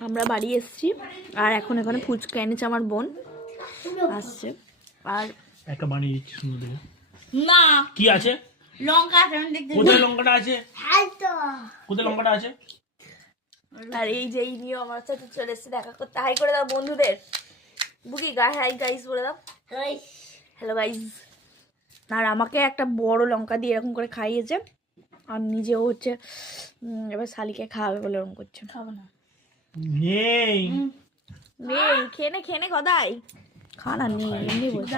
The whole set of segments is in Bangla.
আমরা বাড়ি এসেছি আর এখন এখানে ফুচকা এনেছে আমার বোন আসছে আর একটা বানিয়ে দিচ্ছি সুন্দর দেখে। না কি আছে? লঙ্কা আছে আমি দেখতে কোথায় লঙ্কাটা আছে? হালতো কোথায় লঙ্কাটা আছে? আর এই যে এই নিয়ে আমার সাথে চলে এসেছে দেখা করতে। হাই করে দাও বন্ধুদের। বুকি হাই গাইস বলে দাও। Hello guys. আর আমাকে একটা বড় লঙ্কা দিয়ে এরকম করে খাইয়েছে আর নিজেও হচ্ছে এবার শালিকে খাওয়াবে বলে এরকম করছে। খাবো না নেই নেই খেয়ে নে কদাই খা না নেই এমনি বলছে।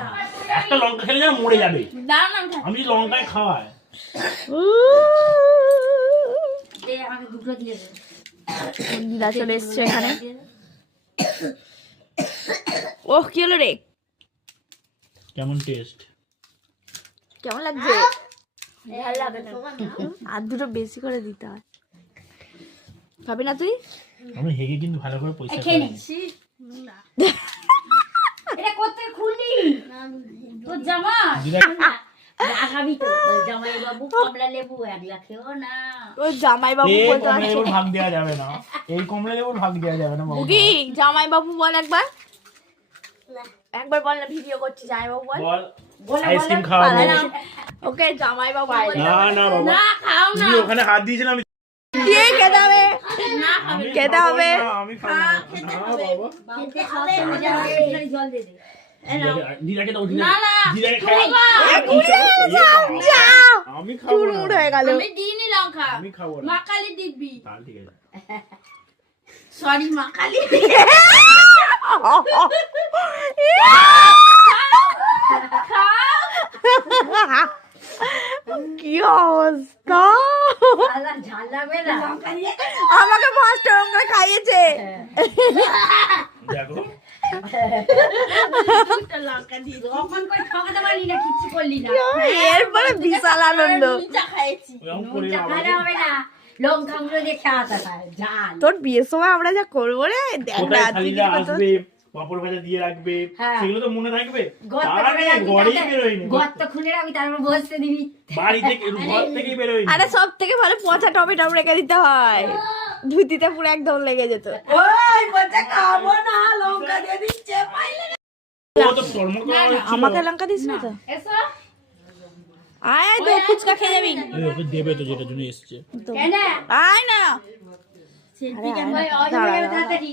একটা লঙ্কা খেলে যেন মরে যাবে। দাও না আমি লঙ্কায় খাওয়াই। দে আমাকে দুটো দিয়ে দে দিদা চলে এসছে এখানে। ওহ কি হলো রে? কেমন টেস্ট? কেমন লাগছে? ভালো লাগে না আর দুটো বেশি করে দিতে হয়। খাবি না তুই? আমি হেগে কিন্তু ভালো করে পয়সা খেয়ে নিচ্ছি এটা করতে খুললি তোর জামা আগামী তো জামাই বাবু কমলা লেবু একলা খেও না ওই জামাই বাবু এই বলতে কমলা লেবুর ভাগ দেওয়া যাবে না। এই কমলা লেবুর ভাগ দেওয়া যাবে না বাবু। কি জামাই বাবু বল একবার একবার বল না ভিডিও করছি জামাই বাবু বল বল আইসক্রিম খাওয়াবো। ওকে জামাই বাবু বল না না বাবা না খাও না তুমি ওখানে হাত দিয়েছিলাম আমি কে খেতে হবে না খেতে হবে আমি খাবো না বাবা খেতে হবে জল দে দে দিদাকে দাও না না দিদাকে খাওয়া আমি খাবো চুল না। মুড় হয়ে গেল। আমি দিইনি লঙ্কা আমি খাবো না। মাকালি দিবি তাহলে ঠিক আছে। সরি মাকালি কি অবস্থা! ঝাল লাগবে না আমাকে মাস্টার লঙ্কা খাইয়েছে। দেখো লঙ্কা দিয়ে অপন করে ঠকাতে পারলি না কিচ্ছু করলি না এরপরে বিশাল আনন্দ। নুনটা খাইছি ওরকম করে নুনটা না খাওয়া হবে না লঙ্কাগুলো দিয়ে খাওয়াতে হয় ঝাল তোর বিয়ের সময় আমরা যা করবো রে দেখ না কোথায় তুই কি থালিটা করতে- আসবে পাপড় ভাজা দিয়ে রাখবে হ্যাঁ। সেগুলো তো মনে থাকবে গর্ত তার করে আগে রাখবি, ঘরেই তাতে বেরোয়নি গর্ত খুলে রাখবি তারপর বসতে দিবি বাড়ি থেকে ঘর থেকেই বেরোয়নি আরে সব থেকে ভালো পচা টমেটো রেখে দিতে হয় ধুতিতে পুরো একদম লেগে যেত। ওই বলছে খাবো না লঙ্কা দিয়ে দিচ্ছে পাইলে ও তো টলমল করা হচ্ছিল। আমাকে লঙ্কা দিস না তো এসো আয় আয়, তো ফুচকা খেয়ে যাবি এই ওকে দেবে তো যেটা জন্য এসছে তো। কেন আয় না সেদিকে আরে, ওই দাঁড়া, ওই দাঁড়া। তাড়াতাড়ি